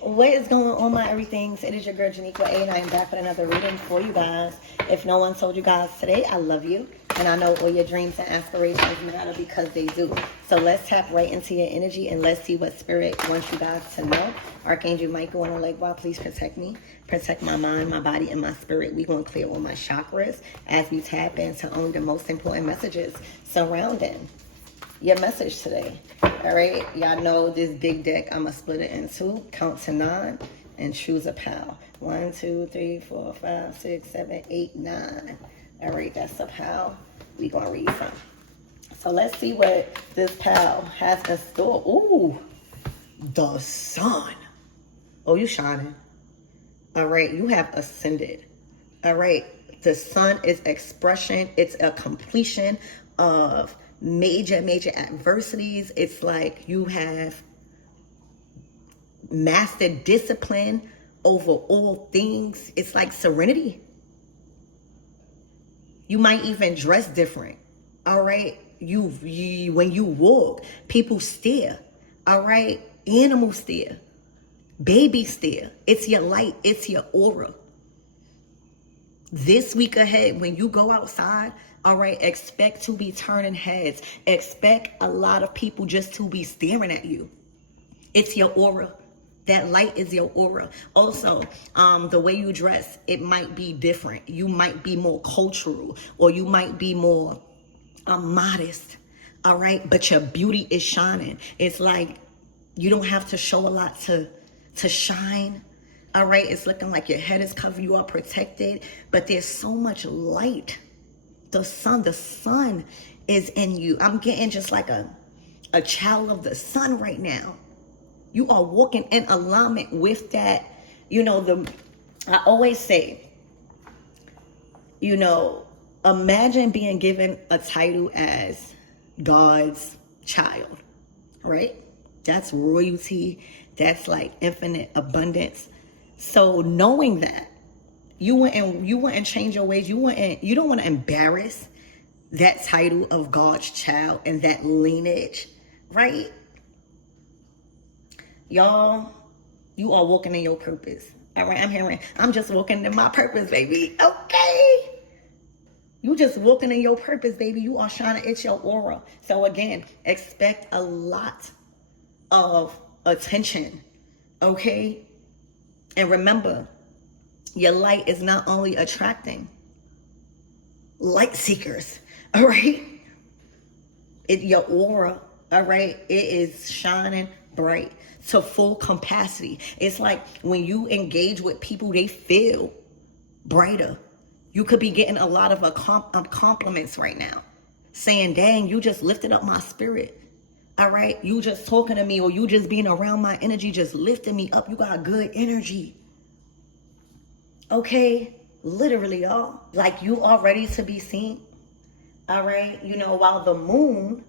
What is going on, my everythings? It is your girl Janiqua A, and I am back with another reading for you guys. If no one told you guys today, I love you, and I know all your dreams and aspirations matter because they do. So let's tap right into your energy, and let's see what spirit wants you guys to know. Archangel Michael and Lake, wow, please protect me, protect my mind, my body, and my spirit. We're going to clear all my chakras as we tap into only the most important messages surrounding your message today. All right, y'all know this big deck. I'm gonna split it in two, count to 9, and choose a pile. 1, 2, 3, 4, 5, 6, 7, 8, 9. All right, that's a pile we gonna read from. So let's see what this pile has in store. Ooh, the sun. Oh, you shining. All right, you have ascended. All right, the sun is expression. It's a completion of major adversities. It's like you have mastered discipline over all things. It's like serenity. You might even dress different. All right, you when you walk, people stare. All right, animals stare, babies stare. It's your light, it's your aura. This week ahead, when you go outside, all right, expect to be turning heads. Expect a lot of people just to be staring at you. It's your aura. That light is your aura. Also, the way you dress, it might be different. You might be more cultural, or you might be more modest, all right? But your beauty is shining. It's like you don't have to show a lot to shine. All right, it's looking like your head is covered, you are protected, but there's so much light. The sun is in you. I'm getting just like a child of the sun right now. You are walking in alignment with that. I always say, imagine being given a title as God's child, right? That's royalty. That's like infinite abundance. So knowing that, you wouldn't change your ways. You don't want to embarrass that title of God's child and that lineage, right? Y'all, you are walking in your purpose. All right, I'm just walking in my purpose, baby. Okay. You just walking in your purpose, baby. You are shining. It's your aura. So again, expect a lot of attention, okay? And remember, your light is not only attracting light seekers, all right? Your aura, all right? It is shining bright to full capacity. It's like when you engage with people, they feel brighter. You could be getting a lot of compliments right now, saying, dang, you just lifted up my spirit. All right, you just talking to me, or you just being around my energy just lifting me up. You got good energy. Okay, literally, y'all. Like, you are ready to be seen. All right, while the moon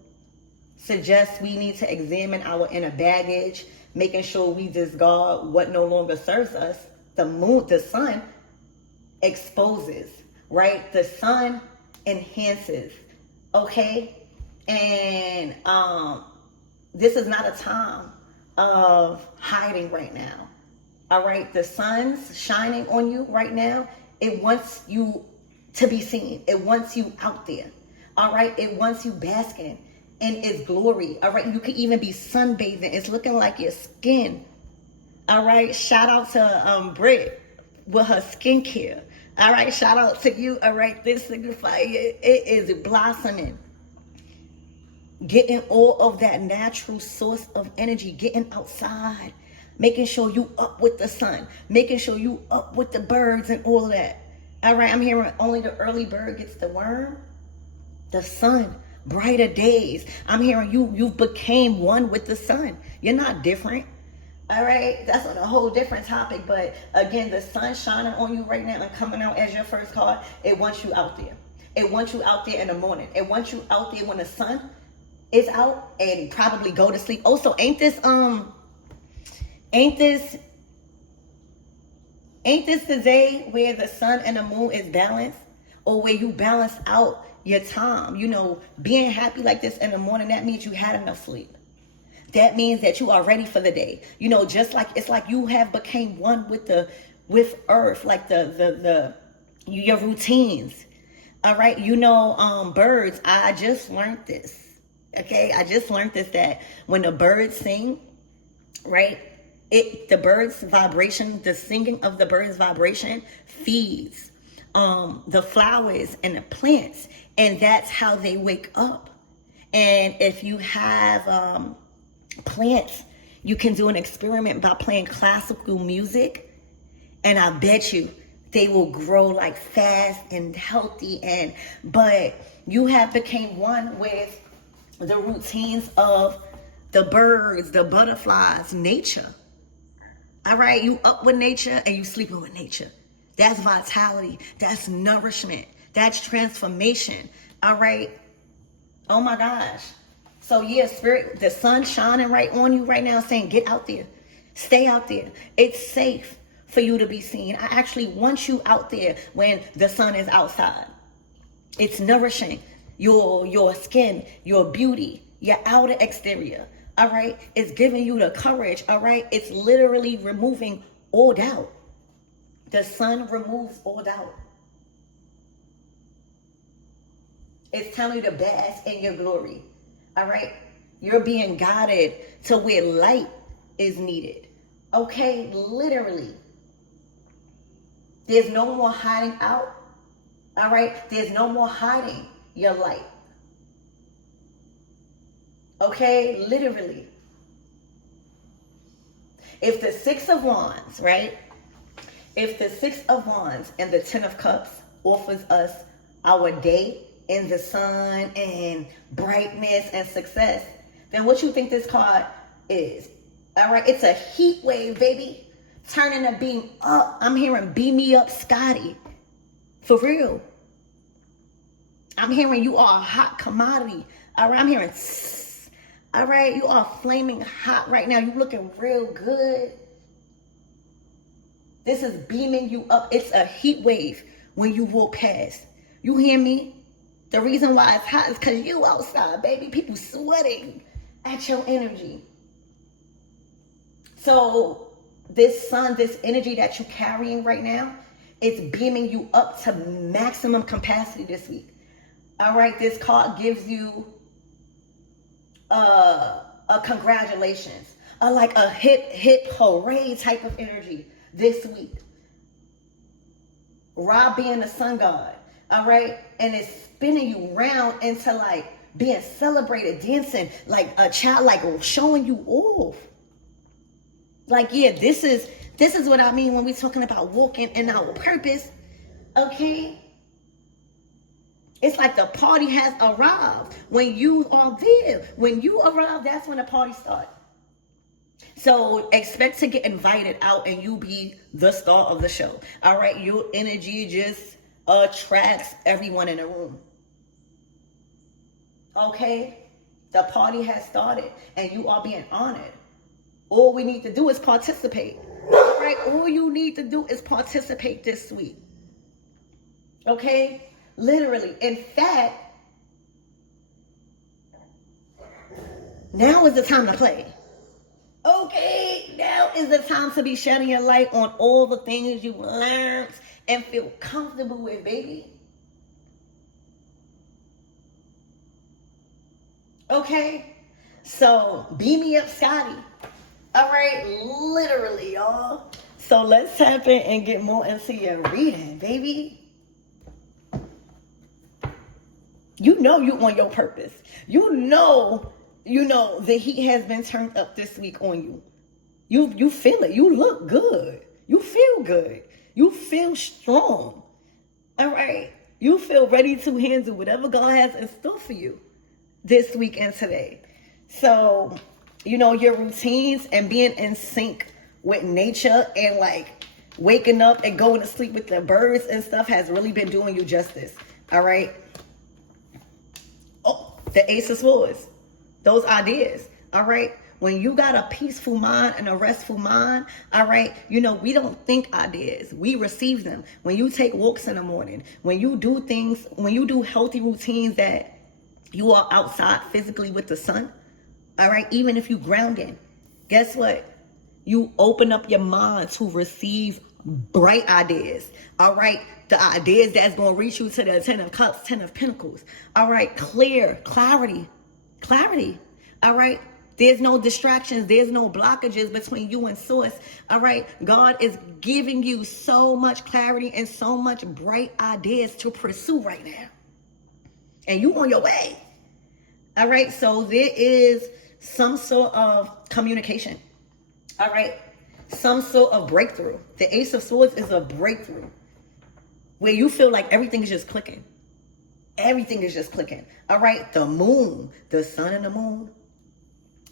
suggests we need to examine our inner baggage, making sure we discard what no longer serves us, the sun exposes, right? The sun enhances, okay? And this is not a time of hiding right now. All right, the sun's shining on you right now. It wants you to be seen. It wants you out there. All right, it wants you basking in its glory. All right, you could even be sunbathing. It's looking like your skin. All right, shout out to Britt with her skincare. All right, shout out to you. All right, this signifies it is blossoming. Getting all of that natural source of energy, getting outside, making sure you up with the sun, making sure you up with the birds and all of that. All right, I'm hearing only the early bird gets the worm. The sun, brighter days. I'm hearing you became one with the sun. You're not different. All right, that's on a whole different topic. But again, the sun shining on you right now and coming out as your first card, it wants you out there. It wants you out there in the morning. It wants you out there when the sun is out, and probably go to sleep. Also, ain't this the day where the sun and the moon is balanced, or where you balance out your time? Being happy like this in the morning, that means you had enough sleep. That means that you are ready for the day. You know, just like it's like you have became one with earth, like the your routines. All right, you know, birds. I just learned this. Okay, I just learned this, that when the birds sing, right, the bird's vibration, the singing of the bird's vibration feeds the flowers and the plants, and that's how they wake up. And if you have plants, you can do an experiment by playing classical music, and I bet you they will grow like fast and healthy. But you have became one with the routines of the birds, the butterflies, nature. All right, you up with nature and you sleeping with nature. That's vitality. That's nourishment. That's transformation. All right. Oh my gosh. So yeah, spirit, the sun shining right on you right now, saying get out there. Stay out there. It's safe for you to be seen. I actually want you out there when the sun is outside. It's nourishing your skin, your beauty, your outer exterior. All right. It's giving you the courage. All right. It's literally removing all doubt. The sun removes all doubt. It's telling you to bask in your glory. All right. You're being guided to where light is needed. Okay. Literally. There's no more hiding out. All right. There's no more hiding your light. Okay. Literally. If the Six of Wands, right? If the Six of Wands and the Ten of Cups offers us our day in the sun and brightness and success, then what you think this card is? All right. It's a heat wave, baby. Turning a beam up. I'm hearing beam me up, Scotty. For real. I'm hearing you are a hot commodity. All right. I'm hearing, all right. You are flaming hot right now. You looking real good. This is beaming you up. It's a heat wave when you walk past. You hear me? The reason why it's hot is because you outside, baby. People sweating at your energy. So this sun, this energy that you're carrying right now, it's beaming you up to maximum capacity this week. All right, this card gives you a congratulations, like a hip hooray type of energy this week. Ra being the sun god, all right, and it's spinning you round into like being celebrated, dancing like a child, like showing you off. Like, yeah, this is what I mean when we're talking about walking in our purpose. Okay. It's like the party has arrived. When you are there, when you arrive, that's when the party starts. So expect to get invited out and you be the star of the show. All right. Your energy just attracts everyone in the room. Okay. The party has started and you are being honored. All we need to do is participate. All right. All you need to do is participate this week. Okay. Literally. In fact, now is the time to play. Okay, now is the time to be shedding your light on all the things you learned and feel comfortable with, baby. Okay, so beam me up, Scotty. All right, literally, y'all. So let's tap in and get more into your reading, baby. You know you on your purpose. You know the heat has been turned up this week on you. You feel it. You look good. You feel good. You feel strong. All right. You feel ready to handle whatever God has in store for you this week and today. So, your routines and being in sync with nature and like waking up and going to sleep with the birds and stuff has really been doing you justice. All right. Oh, the Ace of Swords. Those ideas, all right? When you got a peaceful mind and a restful mind, all right, we don't think ideas. We receive them. When you take walks in the morning, when you do things, when you do healthy routines that you are outside physically with the sun, All right, even if you grounded, guess what? You open up your mind to receive bright ideas. All right, the ideas that's going to reach you to the 10 of cups, 10 of pentacles. All right, clarity. All right, there's no distractions, there's no blockages between you and source. All right, God is giving you so much clarity and so much bright ideas to pursue right now, and you on your way. All right, so there is some sort of communication. All right, some sort of breakthrough. The Ace of Swords is a breakthrough where you feel like everything is just clicking. Everything is just clicking. All right, the moon, the sun and the moon.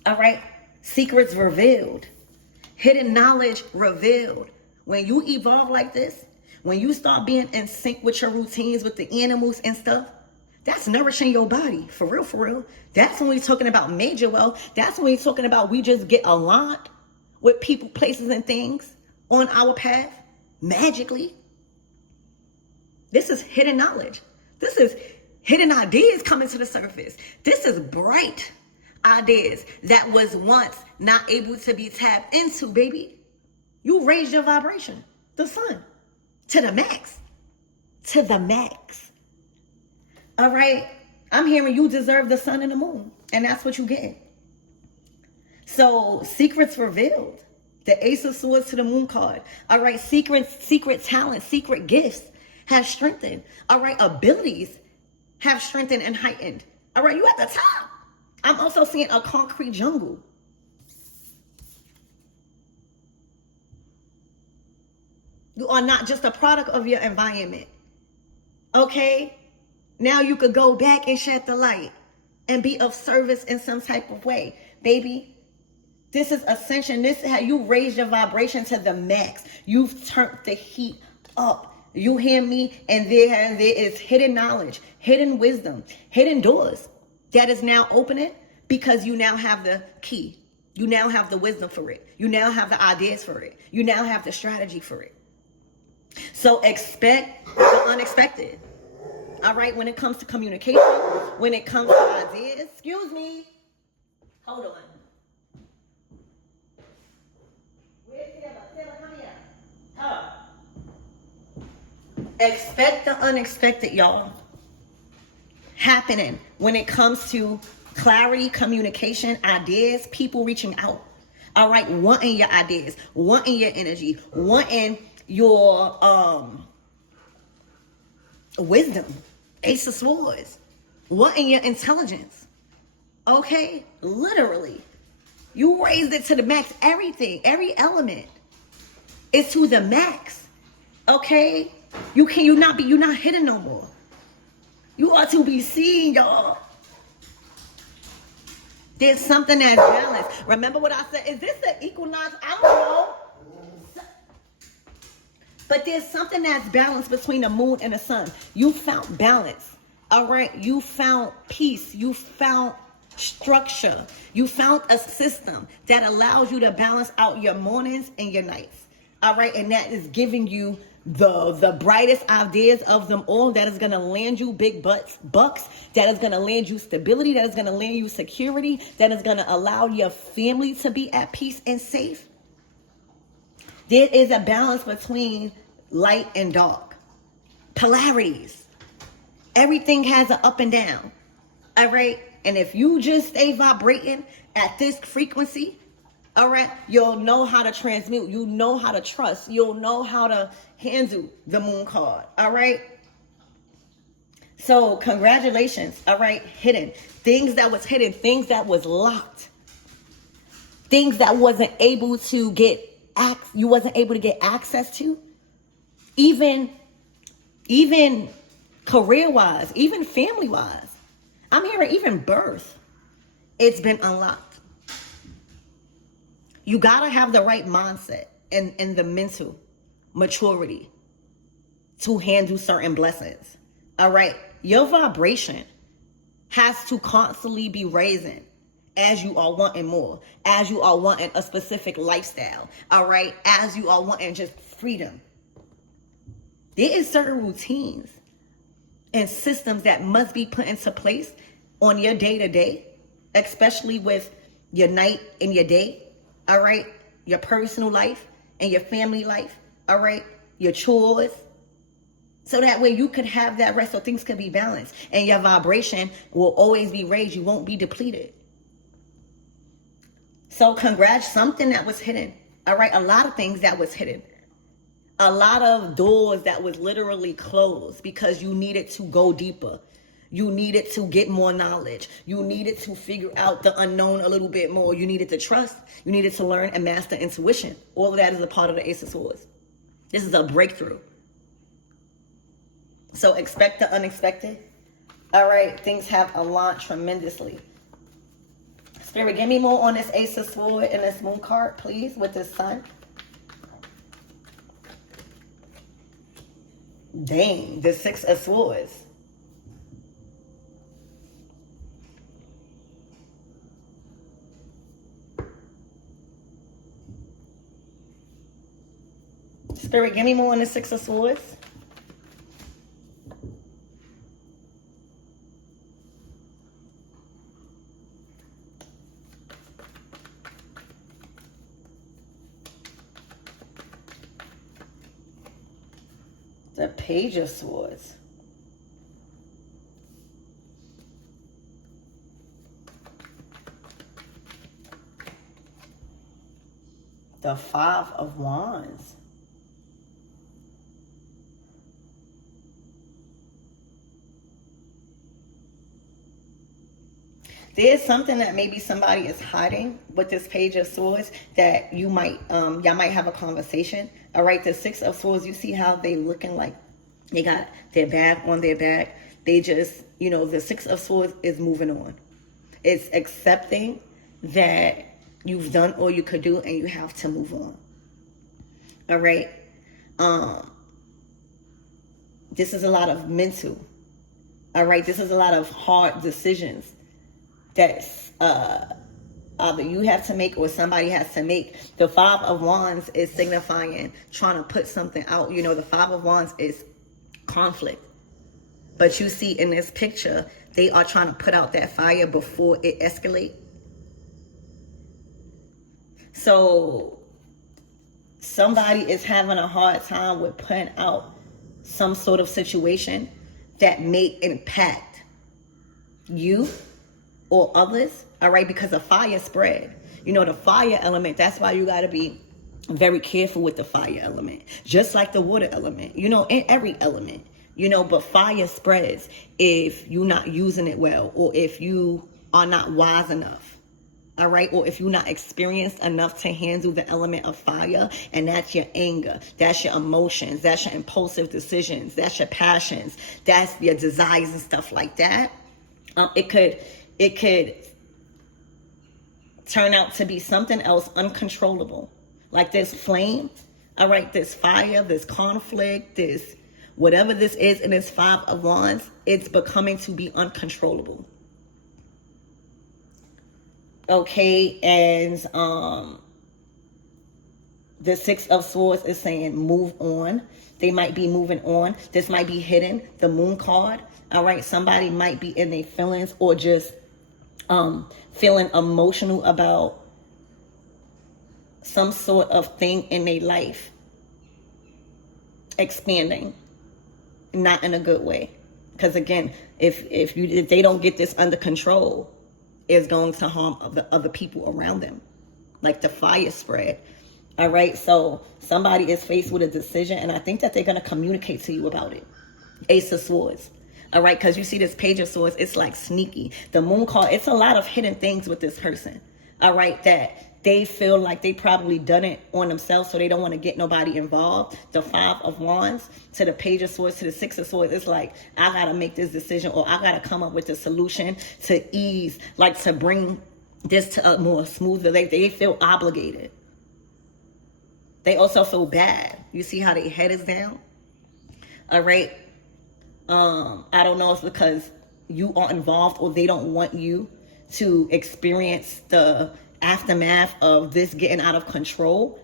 All right, secrets revealed, hidden knowledge revealed. When you evolve like this, when you start being in sync with your routines, with the animals and stuff, that's nourishing your body. For real, for real. That's when we're talking about major wealth. That's when we're talking about we just get aligned with people, places, and things on our path magically. This is hidden knowledge. This is hidden ideas coming to the surface. This is bright ideas that was once not able to be tapped into, baby. You raised your vibration, the sun, to the max. To the max. All right? I'm hearing you deserve the sun and the moon, and that's what you get. So, secrets revealed. The Ace of Swords to the Moon card. All right, secret talents, secret gifts have strengthened. All right, abilities have strengthened and heightened. All right, you at the top. I'm also seeing a concrete jungle. You are not just a product of your environment. Okay? Now you could go back and shed the light and be of service in some type of way. Baby, this is ascension. This is how you raise your vibration to the max. You've turned the heat up. You hear me? And there is hidden knowledge, hidden wisdom, hidden doors that is now opening because you now have the key. You now have the wisdom for it. You now have the ideas for it. You now have the strategy for it. So expect the unexpected. All right, when it comes to communication, when it comes to ideas, excuse me. Hold on. Expect the unexpected, y'all, happening when it comes to clarity, communication, ideas, people reaching out. All right, wanting your ideas, wanting your energy, wanting your wisdom, Ace of Swords, wanting your intelligence. Okay, literally, you raised it to the max. Everything, every element is to the max. Okay, you're not hidden no more. You are to be seen, y'all. There's something that's balanced. Remember what I said? Is this an equinox? I don't know. But there's something that's balanced between the moon and the sun. You found balance. All right. You found peace. You found structure. You found a system that allows you to balance out your mornings and your nights. All right. And that is giving you the brightest ideas of them all, that is going to land you big bucks, that is going to land you stability, that is going to land you security, that is going to allow your family to be at peace and safe. There is a balance between light and dark. Polarities. Everything has an up and down. All right? And if you just stay vibrating at this frequency, all right, you'll know how to transmute. You know how to trust. You'll know how to handle the moon card. All right? So congratulations. All right? Hidden. Things that was hidden. Things that was locked. Things that wasn't able to get you wasn't able to get access to. Even career-wise. Even family-wise. I'm hearing even birth. It's been unlocked. You got to have the right mindset and the mental maturity to handle certain blessings. All right. Your vibration has to constantly be raising as you are wanting more, as you are wanting a specific lifestyle. All right. As you are wanting just freedom. There is certain routines and systems that must be put into place on your day-to-day, especially with your night and your day, all right? Your personal life and your family life, all right? Your chores. So that way you could have that rest so things can be balanced. And your vibration will always be raised. You won't be depleted. So congrats, something that was hidden, all right? A lot of things that was hidden. A lot of doors that was literally closed because you needed to go deeper. You needed to get more knowledge. You needed to figure out the unknown a little bit more. You needed to trust. You needed to learn and master intuition. All of that is a part of the Ace of Swords. This is a breakthrough. So expect the unexpected. All right, things have aligned tremendously. Spirit, give me more on this Ace of Swords and this Moon card, please, with this Sun. Dang, the Six of Swords. Spirit, give me more on the Six of Swords. The Page of Swords. The Five of Wands. There's something that maybe somebody is hiding with this Page of Swords that you might, y'all might have a conversation. All right, the Six of Swords, you see how they looking like they got their bag on their back. They just, you know, the Six of Swords is moving on. It's accepting that you've done all you could do and you have to move on. All right. This is a lot of mental. All right. This is a lot of hard decisions that either you have to make or somebody has to make. The Five of Wands is signifying trying to put something out. You know, the Five of Wands is conflict. But you see in this picture, they are trying to put out that fire before it escalates. So somebody is having a hard time with putting out some sort of situation that may impact you or others, all right, because of fire spread. You know, the fire element, that's why you got to be very careful with the fire element, just like the water element, you know, in every element, you know, but fire spreads if you're not using it well, or if you are not wise enough, all right, or if you're not experienced enough to handle the element of fire. And that's your anger, that's your emotions, that's your impulsive decisions, that's your passions, that's your desires and stuff like that. It could turn out to be something else uncontrollable, like this flame, all right, this fire, this conflict, this whatever this is in this Five of Wands, it's becoming to be uncontrollable. Okay, and the Six of Swords is saying move on. They might be moving on. This might be hidden, the Moon card. All right, somebody might be in their feelings or just feeling emotional about some sort of thing in their life expanding, not in a good way. Because again, if they don't get this under control, it's going to harm the other people around them, like the fire spread. All right, so somebody is faced with a decision, and I think that they're going to communicate to you about it. Ace of Swords. All right, because you see this Page of Swords, it's like sneaky. The Moon card, it's a lot of hidden things with this person. All right, that they feel like they probably done it on themselves, so they don't want to get nobody involved. The Five of Wands to the Page of Swords to the Six of Swords, it's like, I got to make this decision, or I got to come up with a solution to ease, like to bring this to a more smoother. They feel obligated. They also feel bad. You see how their head is down? All right. I don't know if it's because you are involved or they don't want you to experience the aftermath of this getting out of control.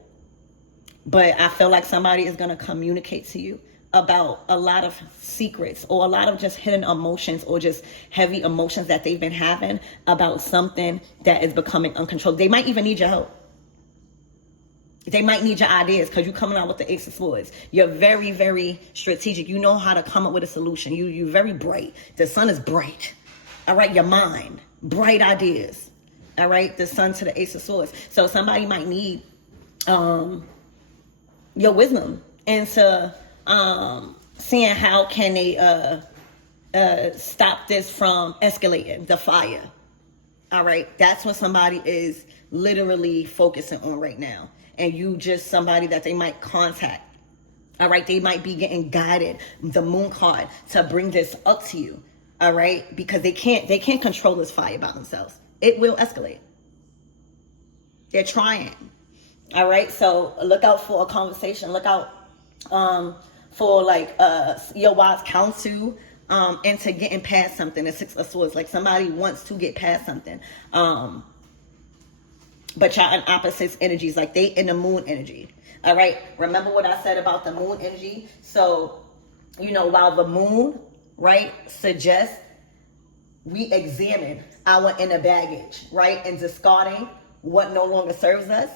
But I feel like somebody is going to communicate to you about a lot of secrets or a lot of just hidden emotions or just heavy emotions that they've been having about something that is becoming uncontrolled. They might even need your help. They might need your ideas because you're coming out with the Ace of Swords. You're very, very strategic. You know how to come up with a solution. You're very bright. The sun is bright. All right, your mind, bright ideas. All right, the sun to the Ace of Swords. So somebody might need your wisdom into seeing how can they stop this from escalating the fire. All right, that's what somebody is literally focusing on right now. And you just somebody that they might contact. All right, they might be getting guided, the moon card, to bring this up to you. All right, because they can't control this fire by themselves. It will escalate. They're trying. All right, so look out for a conversation. Look out for like your wise counsel into getting past something. The Six of Swords, like somebody wants to get past something. But y'all in opposites energies, like they in the moon energy. All right, remember what I said about the moon energy? So, you know, while the moon, right, suggests we examine our inner baggage, right, and discarding what no longer serves us.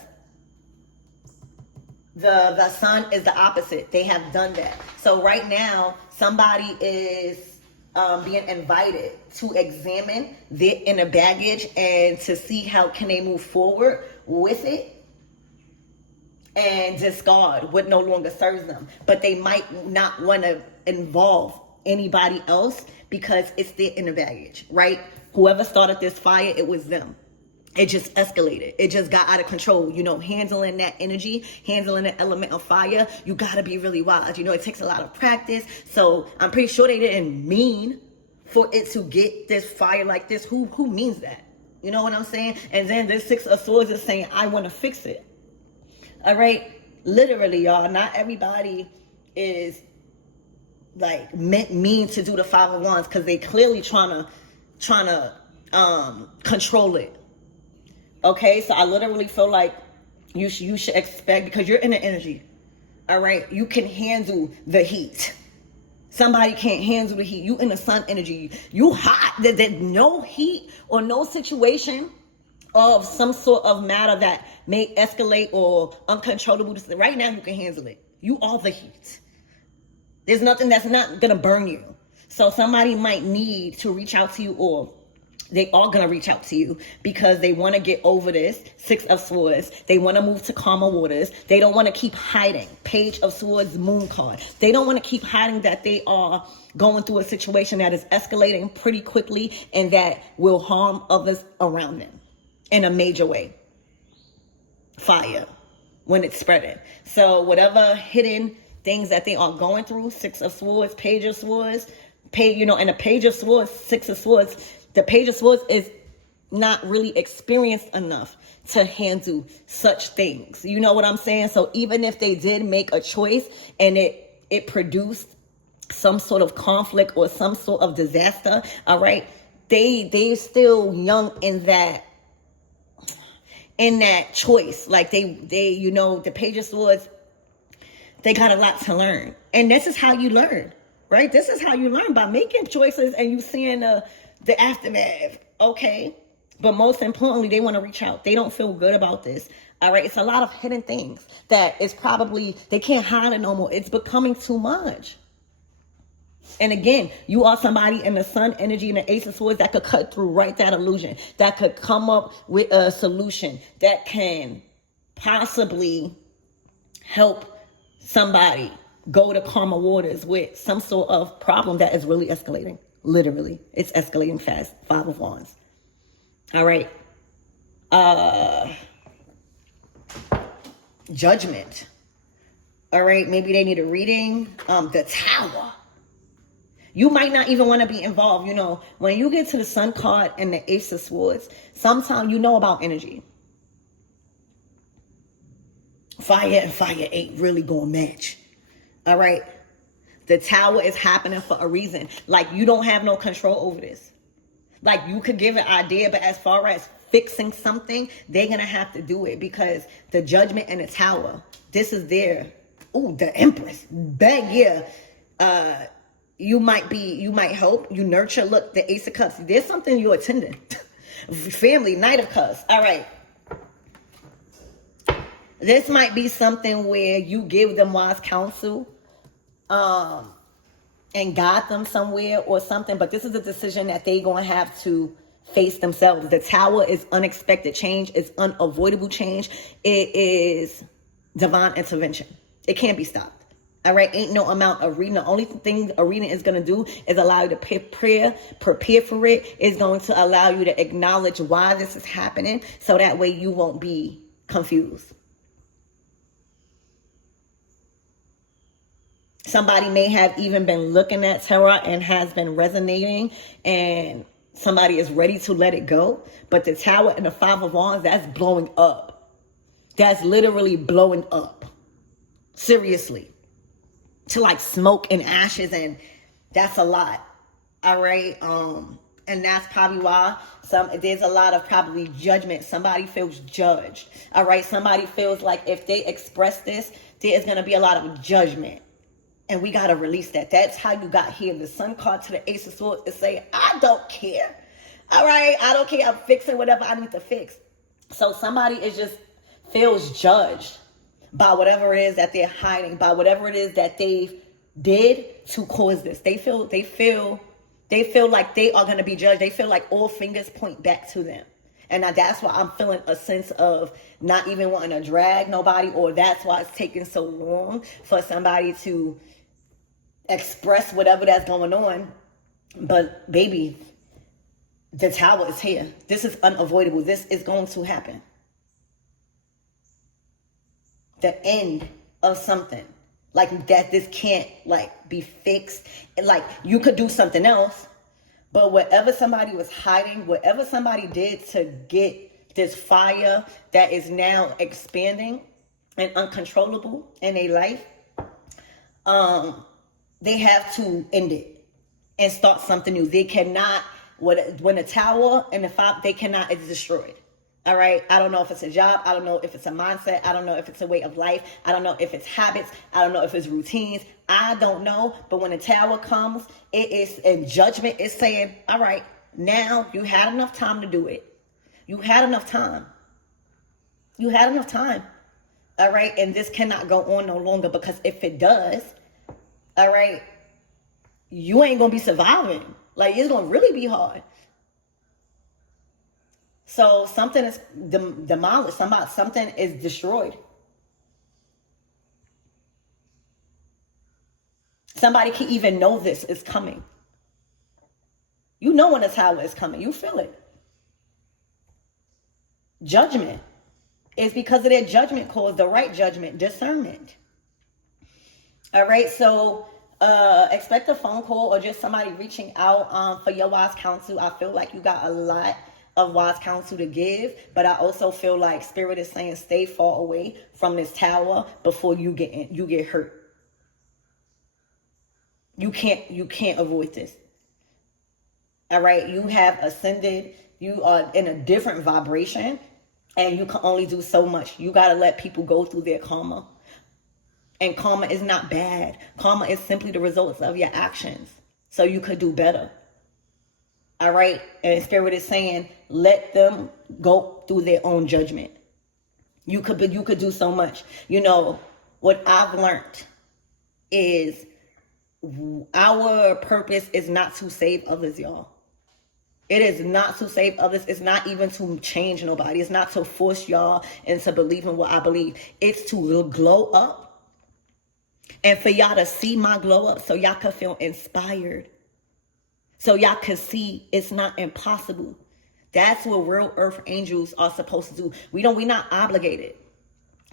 The sun is the opposite. They have done that. So right now, somebody is being invited to examine their inner baggage and to see how can they move forward with it and discard what no longer serves them. But they might not want to involve anybody else because it's their inner baggage, right? Whoever started this fire, it was them. It just escalated. It just got out of control. You know, handling that energy, handling the element of fire, you got to be really wise. You know, it takes a lot of practice. So I'm pretty sure they didn't mean for it to get this fire like this. Who means that? You know what I'm saying? And then this Six of Swords is saying, I want to fix it. All right? Literally, y'all, not everybody is like mean to do the Five of Wands because they clearly trying to control it. Okay, so I literally feel like you should expect, because you're in the energy, all right? You can handle the heat. Somebody can't handle the heat. You in the sun energy. You hot. There's no heat or no situation of some sort of matter that may escalate or uncontrollable. Right now, you can handle it. You are the heat. There's nothing that's not going to burn you. So somebody might need to reach out to you, or they are going to reach out to you because they want to get over this Six of Swords. They want to move to calmer waters. They don't want to keep hiding. Page of Swords, moon card. They don't want to keep hiding that they are going through a situation that is escalating pretty quickly and that will harm others around them in a major way. Fire when it's spreading. So whatever hidden things that they are going through, Six of Swords, Page of Swords, and the Page of Swords, Six of Swords, the Page of Swords is not really experienced enough to handle such things. You know what I'm saying? So even if they did make a choice and it produced some sort of conflict or some sort of disaster, all right, they still young in that choice. Like they you know, the Page of Swords, they got a lot to learn. And this is how you learn, right? This is how you learn, by making choices and you seeing the aftermath, okay? But most importantly, they want to reach out. They don't feel good about this, all right? It's a lot of hidden things that is probably, they can't hide it no more. It's becoming too much. And again, you are somebody in the sun energy and the Ace of Swords that could cut through right that illusion, that could come up with a solution that can possibly help somebody go to calmer waters with some sort of problem that is really escalating. Literally, it's escalating fast. Five of Wands. All right. Judgment. All right. Maybe they need a reading. The Tower. You might not even want to be involved. You know, when you get to the Sun card and the Ace of Swords, sometimes you know about energy. Fire and fire ain't really gonna match. All right. The Tower is happening for a reason. Like, you don't have no control over this. Like, you could give an idea, but as far as fixing something, they're going to have to do it, because the Judgment and the Tower, this is their, the Empress. Bad, yeah. You might help, you nurture. Look, the Ace of Cups, there's something you're attending. Family, Knight of Cups. All right. This might be something where you give them wise counsel, and guide them somewhere or something. But this is a decision that they're going to have to face themselves. The Tower is unexpected change. It's unavoidable change. It is divine intervention. It can't be stopped. All right, ain't no amount of reading. The only thing a reading is going to do is allow you to prepare for it. It's going to allow you to acknowledge why this is happening, so that way you won't be confused. Somebody may have even been looking at tarot and has been resonating, and somebody is ready to let it go. But the Tower and the Five of Wands, that's blowing up. That's literally blowing up. Seriously. To like smoke and ashes, and that's a lot. All right. And that's probably why there's a lot of probably judgment. Somebody feels judged. All right. Somebody feels like if they express this, there's going to be a lot of judgment. And we got to release that. That's how you got here. The Sun card to the Ace of Swords is saying, I don't care. All right. I don't care. I'm fixing whatever I need to fix. So somebody is just feels judged by whatever it is that they're hiding, by whatever it is that they did to cause this. They feel like they are going to be judged. They feel like all fingers point back to them. And now that's why I'm feeling a sense of not even wanting to drag nobody, or that's why it's taking so long for somebody to express whatever that's going on. But baby, the Tower is here. This is unavoidable. This is going to happen. The end of something like that. This can't like be fixed. Like you could do something else, but whatever somebody was hiding, whatever somebody did to get this fire that is now expanding and uncontrollable in their life, they have to end it and start something new. They cannot, when the Tower and the Five, they cannot, it's destroyed. All right. I don't know if it's a job. I don't know if it's a mindset. I don't know if it's a way of life. I don't know if it's habits. I don't know if it's routines. I don't know. But when the Tower comes, it is, and judgment is saying, all right, now you had enough time to do it. You had enough time. You had enough time. All right. And this cannot go on no longer, because if it does, all right, you ain't going to be surviving. Like, it's going to really be hard. So something is demolished. Something is destroyed. Somebody can even know this is coming. You know when the Tower is coming. You feel it. Judgment is because of their judgment calls, the right judgment, discernment. All right, so expect a phone call or just somebody reaching out for your wise counsel. I feel like you got a lot of wise counsel to give, but I also feel like Spirit is saying stay far away from this Tower before you get hurt. You can't avoid this. All right, you have ascended. You are in a different vibration, and you can only do so much. You got to let people go through their karma. And karma is not bad. Karma is simply the results of your actions. So you could do better. All right. And Spirit is saying, let them go through their own judgment. You could do so much. You know, what I've learned is our purpose is not to save others, y'all. It is not to save others. It's not even to change nobody. It's not to force y'all into believing what I believe. It's to glow up. And for y'all to see my glow up so y'all can feel inspired. So y'all can see it's not impossible. That's what real earth angels are supposed to do. We're not obligated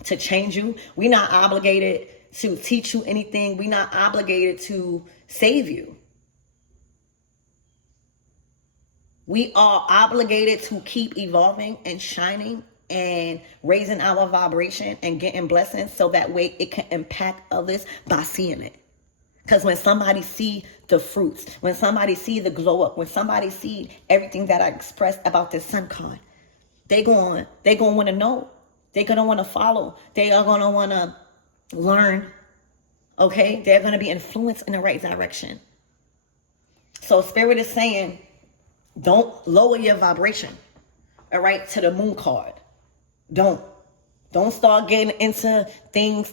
to change you. We're not obligated to teach you anything. We're not obligated to save you. We are obligated to keep evolving and shining and raising our vibration and getting blessings so that way it can impact others by seeing it. Because when somebody see the fruits, when somebody see the glow up, when somebody see everything that I expressed about this Sun card, they going to want to know. They're going to want to follow. They are going to want to learn Okay? They're going to be influenced in the right direction. So Spirit is saying, don't lower your vibration, all right, to the moon card. Don't start getting into things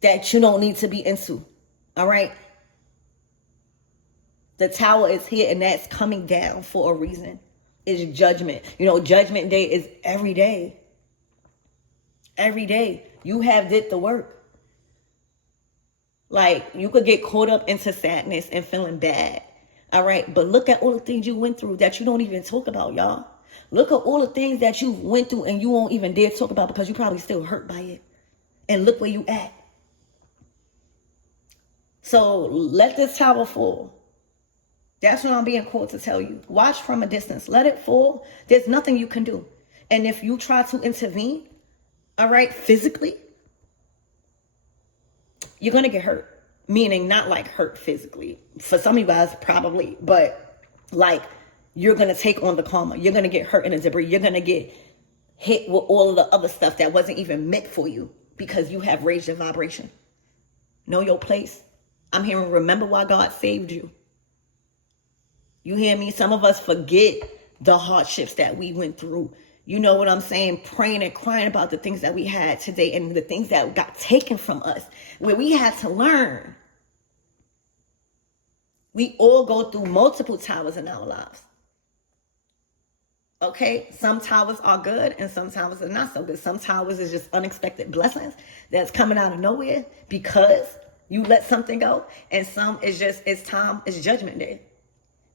that you don't need to be into, all right? The tower is here, and that's coming down for a reason. It's judgment. You know, judgment day is every day. Every day. You have did the work. Like, you could get caught up into sadness and feeling bad. All right. But look at all the things you went through that you don't even talk about, y'all. Look at all the things that you went through and you won't even dare talk about because you probably still hurt by it. And look where you at. So let this tower fall. That's what I'm being called to tell you. Watch from a distance. Let it fall. There's nothing you can do. And if you try to intervene, all right, physically, you're going to get hurt. Meaning not like hurt physically. For some of you guys, probably. But like, you're going to take on the karma. You're going to get hurt in the debris. You're going to get hit with all of the other stuff that wasn't even meant for you because you have raised your vibration. Know your place. I'm hearing, remember why God saved you. You hear me? Some of us forget the hardships that we went through. You know what I'm saying? Praying and crying about the things that we had today and the things that got taken from us, where we had to learn. We all go through multiple towers in our lives. Okay? Some towers are good and some towers are not so good. Some towers is just unexpected blessings that's coming out of nowhere because you let something go. And some is just, it's time, it's judgment day.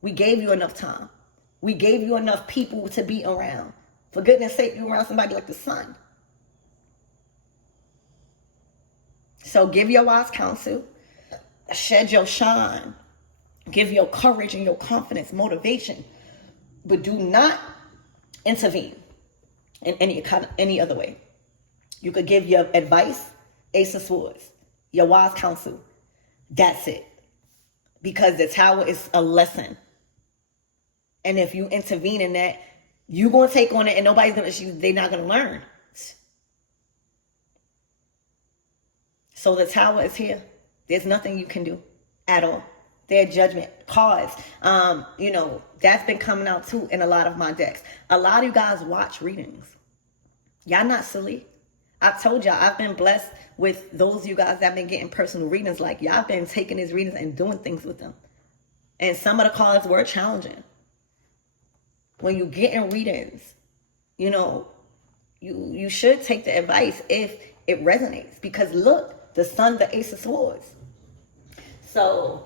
We gave you enough time. We gave you enough people to be around. For goodness sake, you around somebody like the sun. So give your wise counsel. Shed your shine. Give your courage and your confidence, motivation. But do not intervene in any other way. You could give your advice, Ace of Swords, your wise counsel. That's it. Because the tower is a lesson. And if you intervene in that, you're going to take on it and nobody's going to, they're not going to learn. So the tower is here. There's nothing you can do at all. Their judgment cards, you know, that's been coming out too in a lot of my decks. A lot of you guys watch readings. Y'all not silly. I told y'all, I've been blessed with those of you guys that have been getting personal readings. Like, y'all been taking these readings and doing things with them. And some of the cards were challenging. When you get in readings, you know, you should take the advice if it resonates. Because look, the sun, the Ace of Swords. So,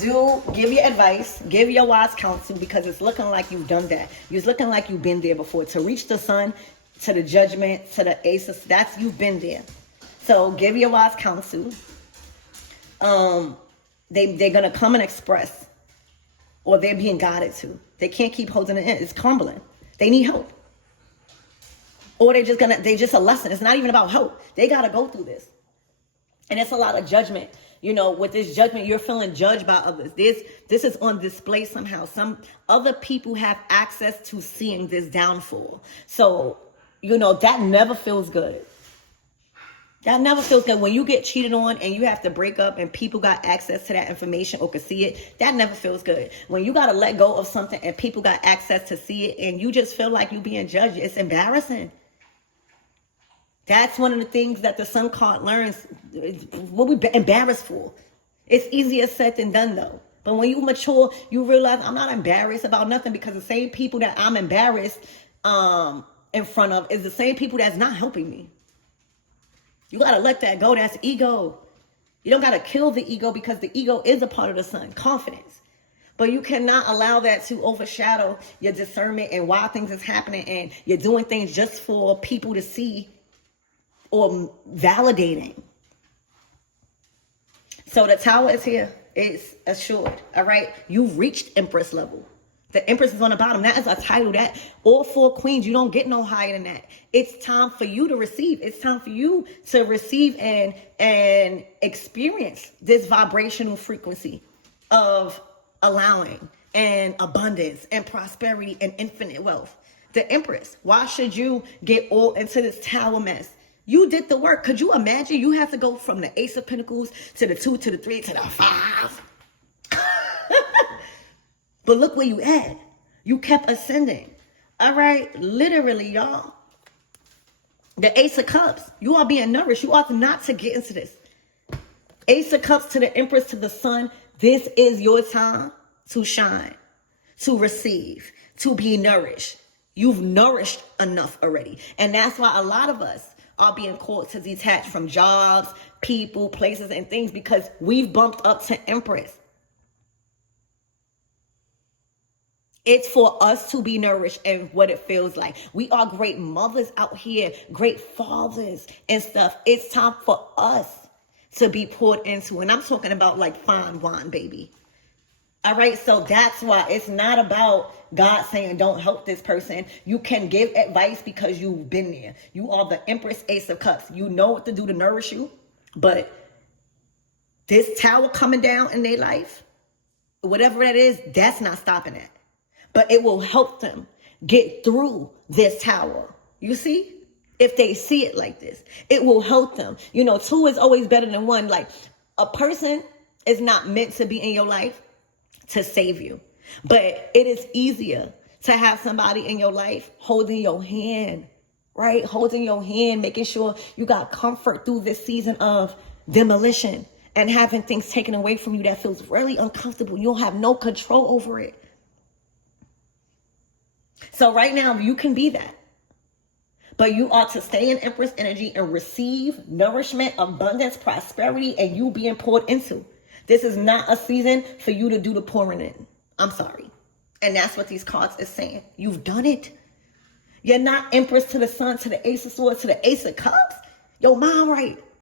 do give your advice, give your wise counsel, because it's looking like you've done that. It's looking like you've been there before. To reach the sun, to the judgment, to the Ace of, that's, you've been there. So give your wise counsel. They're gonna come and express, or they're being guided to. They can't keep holding it in. It's crumbling. They need help. Or they just a lesson. It's not even about help. They got to go through this. And it's a lot of judgment. You know, with this judgment, you're feeling judged by others. This is on display somehow. Some other people have access to seeing this downfall. So, you know, that never feels good. That never feels good. When you get cheated on and you have to break up and people got access to that information or can see it, that never feels good. When you got to let go of something and people got access to see it and you just feel like you're being judged, it's embarrassing. That's one of the things that the sun card learns. What we embarrassed for. It's easier said than done, though. But when you mature, you realize I'm not embarrassed about nothing, because the same people that I'm embarrassed in front of is the same people that's not helping me. You got to let that go. That's ego. You don't got to kill the ego, because the ego is a part of the sun. Confidence. But you cannot allow that to overshadow your discernment and why things is happening, and you're doing things just for people to see or validating. So the tower is here. It's assured. All right. You've reached Empress level. The Empress is on the bottom. That is a title that all 4 queens, you don't get no higher than that. It's time for you to receive. It's time for you to receive and experience this vibrational frequency of allowing and abundance and prosperity and infinite wealth. The Empress. Why should you get all into this tower mess? You did the work. Could you imagine you have to go from the Ace of Pentacles to the 2 to the 3 to the 5? But look where you at. You kept ascending. All right? Literally, y'all. The Ace of Cups. You are being nourished. You ought not to get into this. Ace of Cups to the Empress to the Sun. This is your time to shine, to receive, to be nourished. You've nourished enough already. And that's why a lot of us are being called to detach from jobs, people, places, and things because we've bumped up to Empress. It's for us to be nourished and what it feels like. We are great mothers out here, great fathers and stuff. It's time for us to be poured into. And I'm talking about like fine wine, baby. All right, so that's why it's not about God saying don't help this person. You can give advice because you've been there. You are the Empress Ace of Cups. You know what to do to nourish you. But this tower coming down in their life, whatever that is, that's not stopping it. But it will help them get through this tower. You see? If they see it like this, it will help them. You know, 2 is always better than 1. Like, a person is not meant to be in your life to save you. But it is easier to have somebody in your life holding your hand, right? Holding your hand, making sure you got comfort through this season of demolition and having things taken away from you that feels really uncomfortable. You don't have no control over it. So right now, you can be that. But you ought to stay in Empress energy and receive nourishment, abundance, prosperity, and you being poured into. This is not a season for you to do the pouring in. I'm sorry. And that's what these cards is saying. You've done it. You're not Empress to the Sun, to the Ace of Swords, to the Ace of Cups. Your mind right.